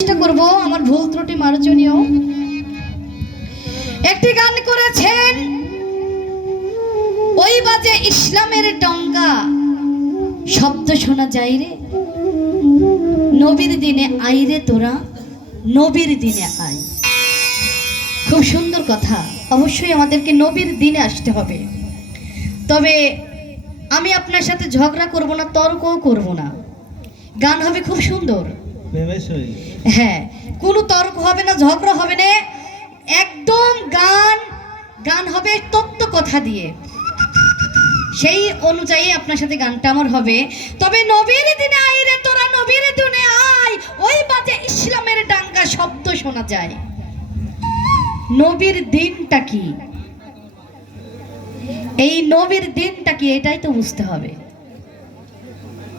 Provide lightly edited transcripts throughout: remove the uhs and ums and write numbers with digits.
চেষ্টা করব আমার ভুল ত্রুটি মার্জনীয়। একটি গান করেছেন, ওই বাজে ইসলামের ডঙ্কা, শব্দ শোনা যায় রে, নবীর দিনে আই রে তোরা, নবীর দিনে আই। খুব সুন্দর কথা। অবশ্যই আমাদেরকে নবীর দিনে আসতে হবে। তবে আমি আপনার সাথে ঝগড়া করব না, তর্কও করব না। গান হবে খুব সুন্দর, হ্যাঁ, কোনো তর্ক হবে না, ঝগড়া হবে না, একদম গান হবে তত্ত্ব কথা দিয়ে। সেই অনুযায়ী আপনার সাথে গানটা আমার হবে। তবে নবীর দিনে আই রে তোরা, নবীর দিনে আই, ওই বাজে ইসলামের ডাঙ্গা, শব্দ শোনা যায়। নবীর দিনটা কি, এই নবীর দিনটা কি, এটাই তো বুঝতে হবে,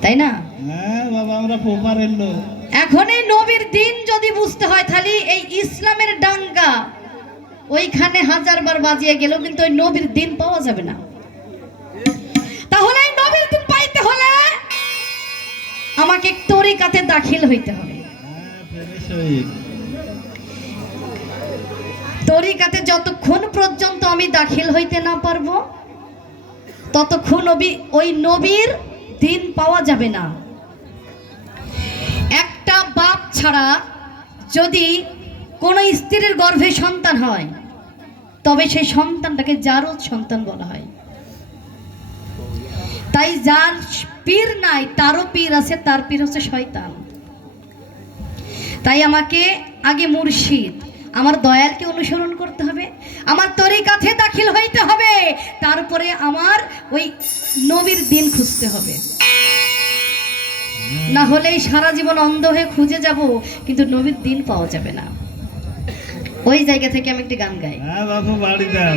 তাই না? হ্যাঁ বাবা, আমরা পোপারের লোক। এখন এই নবীর দিন যদি বুঝতে হয়, তাহলে এই ইসলামের ডাঙ্গা ওইখানে হাজারবার বাজিয়ে গেল, কিন্তু ওই নবীর দিন পাওয়া যাবে না। তাহলে এই নবীর দিন পাইতে হলে আমাকে তরিকাতে দাখিল হইতে হবে। তরিকাতে যতক্ষণ পর্যন্ত আমি দাখিল হইতে না পারবো, ততক্ষণ ওই নবীর দিন পাওয়া যাবে না। একটা বাপ ছাড়া যদি কোনো স্ত্রীর গর্ভে সন্তান হয়, তবে সেই সন্তানটাকে জারদ সন্তান বলা হয়। তাই যার পীর নাই তারও পীর আছে, তার পীর হচ্ছে শয়তান। তাই আমাকে আগে মুর্শিদ, আমার দয়ালকে অনুসরণ করতে হবে, আমার তরিকাতে দাখিল হইতে হবে, তারপরে আমার ওই নবীর দিন খুঁজতে হবে। না হলে সারা জীবন অন্ধ হয়ে খুঁজে যাব, কিন্তু নবীর দিন পাওয়া যাবে না। ওই জায়গা থেকে আমি একটি গান গাই। হ্যাঁ বাবু, বাড়ি দাও।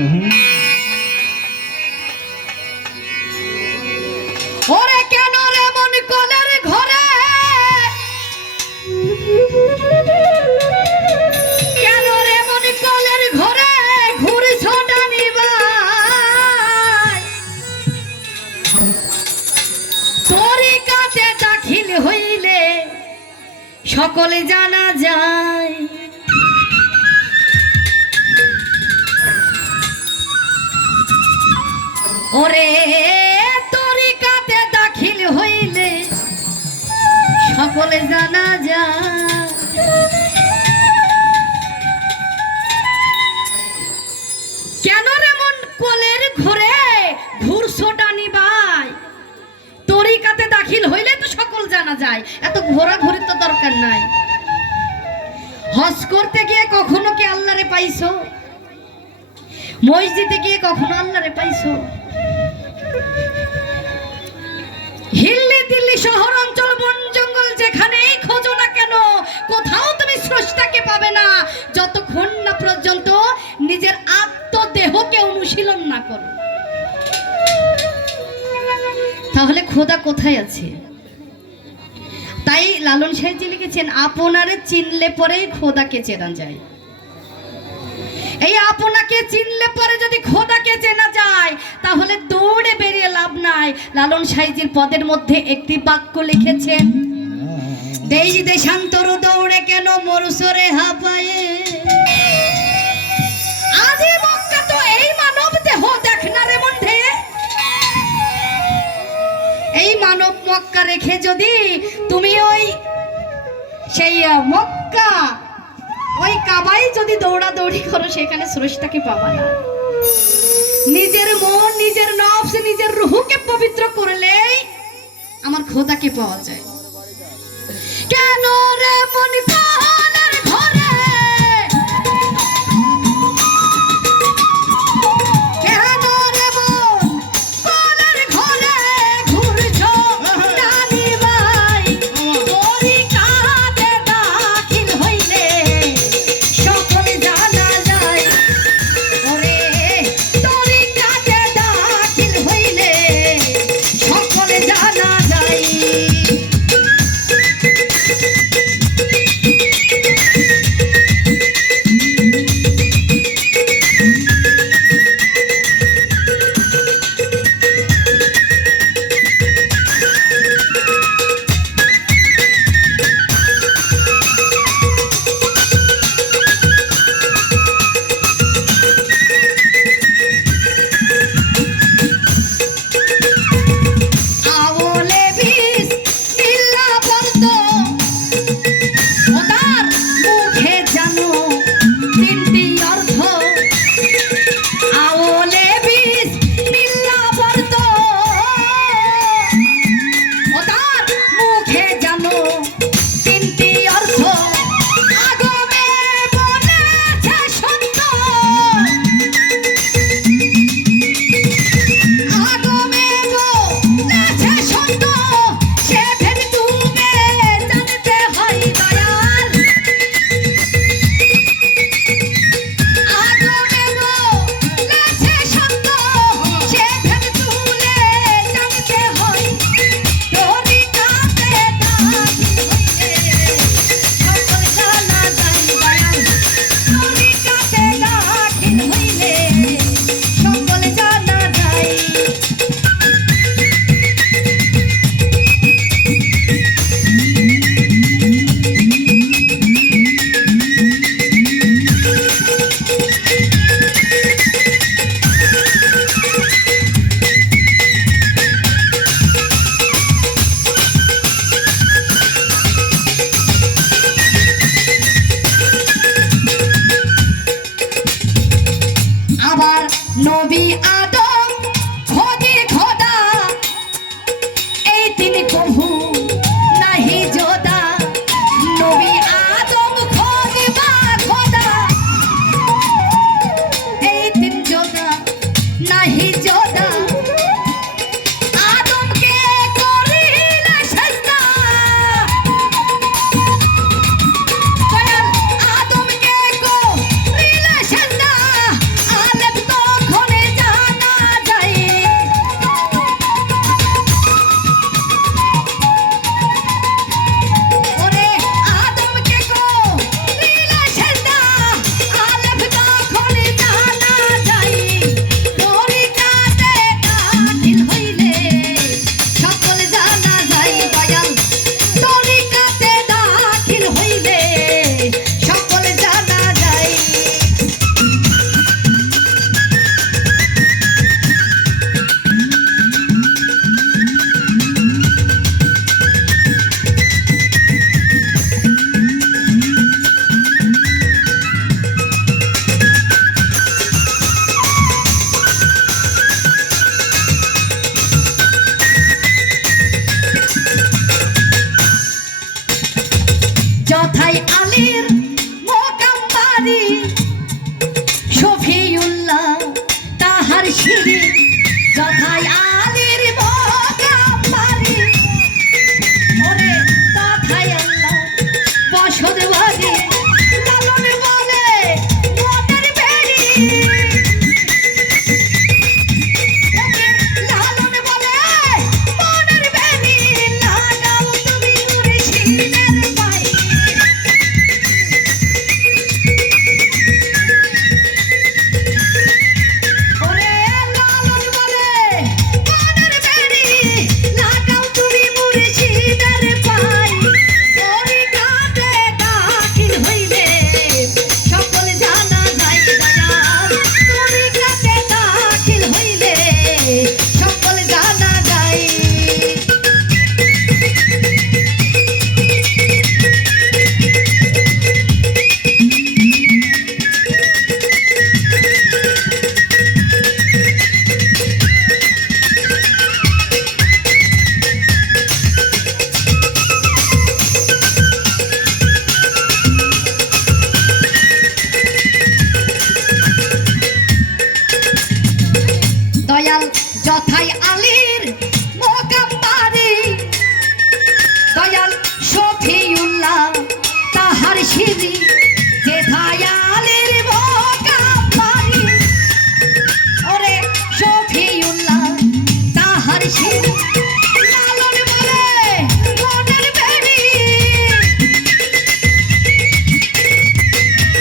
ওরে কেন রে মন কলের ঘরে, কেন রে মন কলের ঘরে ঘুরছ ডানি ভাই, তরিকাতে দাখিল হইলে সকলে জানা যায়। ওরে তরিকাতে দাখিল হইলে সকলে জানা যায়। কেন রে মন কোলের ঘরে ঘুরছো ডানি ভাই, তরিকাতে দাখিল হইলে তো সকল জানা যায়, এত ঘোরাঘুরি তো দরকার নাই। হজ করতে গিয়ে কখনো কি আল্লাহরে পাইছো? মসজিদে গিয়ে কখনো আল্লাহরে পাইছো? হিল্লি দিল্লি শহর অঞ্চল বন জঙ্গল যেখানেই খোঁজো না কেন, কোথাও তুমি স্রষ্টাকে পাবে না, যতক্ষণ না পর্যন্ত নিজের আত্মদেহকে অনুশীলন না করো। তাহলে খোদা কোথায় আছে? তাই লালন সাহেবজি লিখেছেন, আপনারে চিনলে পরেই খোদাকে চেনা যায়। এই আপনাকে চিনলে পরে যদি খোদাকে চেনা যায়, তাহলে দৌড়ে বেরিয়ে লাভ নাই। লালন সাইজির পদের মধ্যে একটি বাক্য লিখেছেন, দেশ দেশান্তর দৌড়ে কেন মরুসরে হাঁপায়ে, আদি মক্কা তো এই মানব দেহ দেখ না রে মধ্যে। এই মানব মক্কা রেখে যদি তুমি ওই সেই মক্কা ওই কাবাই যদি দৌড়াদৌড়ি করো, সেখানে স্রষ্টাকে পাবা না। নিজের মন, নিজের নফস, নিজের রুহকে পবিত্র করলেই আমার খোদাকে পাওয়া যায়। কেন রে মন কলের ঘরে, কেন রে মন কলের ঘরে ঘুরছো ডানি ভাই, তরিকাতে দাখিল হইলে সকলে জানা যায়। ওরে তরিকাতে দাখিল হইলে সকলে জানা যায়। বেড়ি লালন বলে মনের বেড়ি লালন বলে মনের বেড়ি লাগাও তুমি মুর্শিদের পায়ে ওরে লালন বলে মনের বেড়ি লাগাও তুমি মুর্শিদের পায়ে তরিকাতে দাখিল হইলে সকল জানা যায় দয়াল তরিকাতে দাখিল হইলে সকল জানা যায় দয়াল যথাই আলীর মোকাম বাড়ি দয়াল শফিউল্লাহ তাহার সিঁড়ি যেথায় আলীর মোকাম বাড়ি ওরে শফিউল্লাহ তাহার সিঁড়ি লালন বলে মনের বেড়ি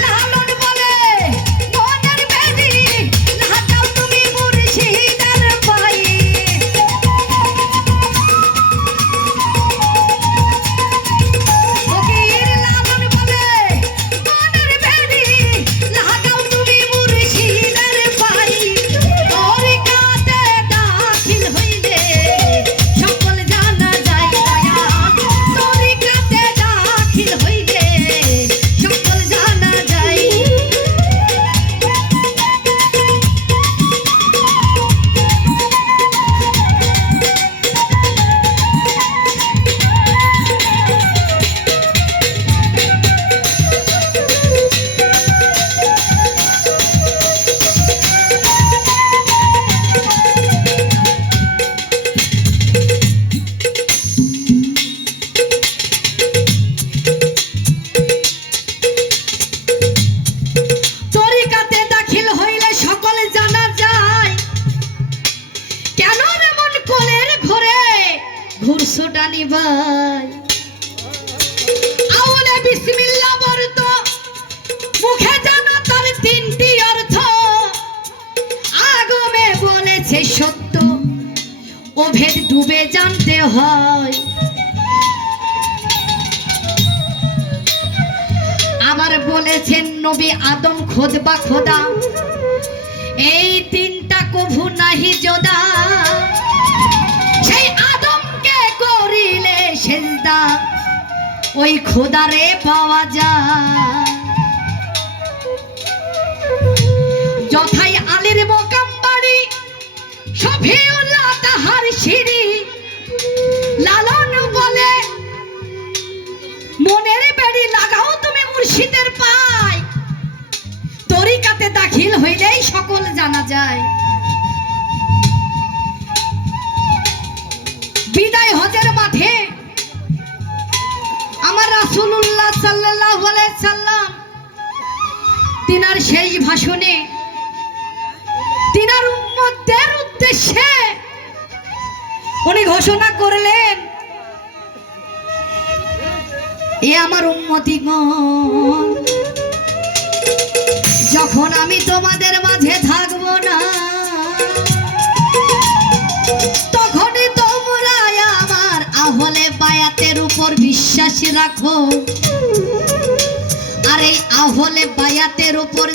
লালন বলে মনের বেড়ি লাগাও তুমি মুর্শিদের পায়ে ফকির লালন বলে মনের বেড়ি লাগাও তুমি মুর্শিদের পায়ে তরিকাতে দাখিল হইলে সকল জানা যায় দয়াল তরিকাতে দাখিল হইলে সকল জানা যায় তরিকাতে দাখিল হইলে সকলে জানা যায় কেন এমন কোলের ঘরে ঘুরছোটা নিবাই আউলে বিসমিল্লাহ বলত মুখে জানা তার তিনটি অর্থ আগমে বলেছে সত্য ও ভেদ ডুবে জানতে হয় আবার বলেছেন নবী আদম খোদ বা খোদা এই তিনটা কভু নাহি যোদা সেই আদমকে করিলে সেজদা ওই খোদারে পাওয়া যায় যথাই আলীর মোকাম বাড়ি শফিউল্লাহ তাহার সিঁড়ি লালন বলে মনের বেড়ি লাগাও তুমি মুর্শিদের পায় তরিকাতে দাখিল হইলেই সকল জানা যায় বিদায় হজের মাঠে আমার রাসূলুল্লাহ সাল্লাল্লাহু আলাইহি সাল্লাম তিনার শেষ ভাষণে তিনার উম্মতদের উদ্দেশ্যে উনি ঘোষণা করলেন এ আমার উম্মতিগণ যখন আমি তোমাদের মাঝে থাকবো না তখনই তোমরা আমার আহলে বায়াতের উপর বিশ্বাস রাখো আর এই আহলে বায়াতের উপর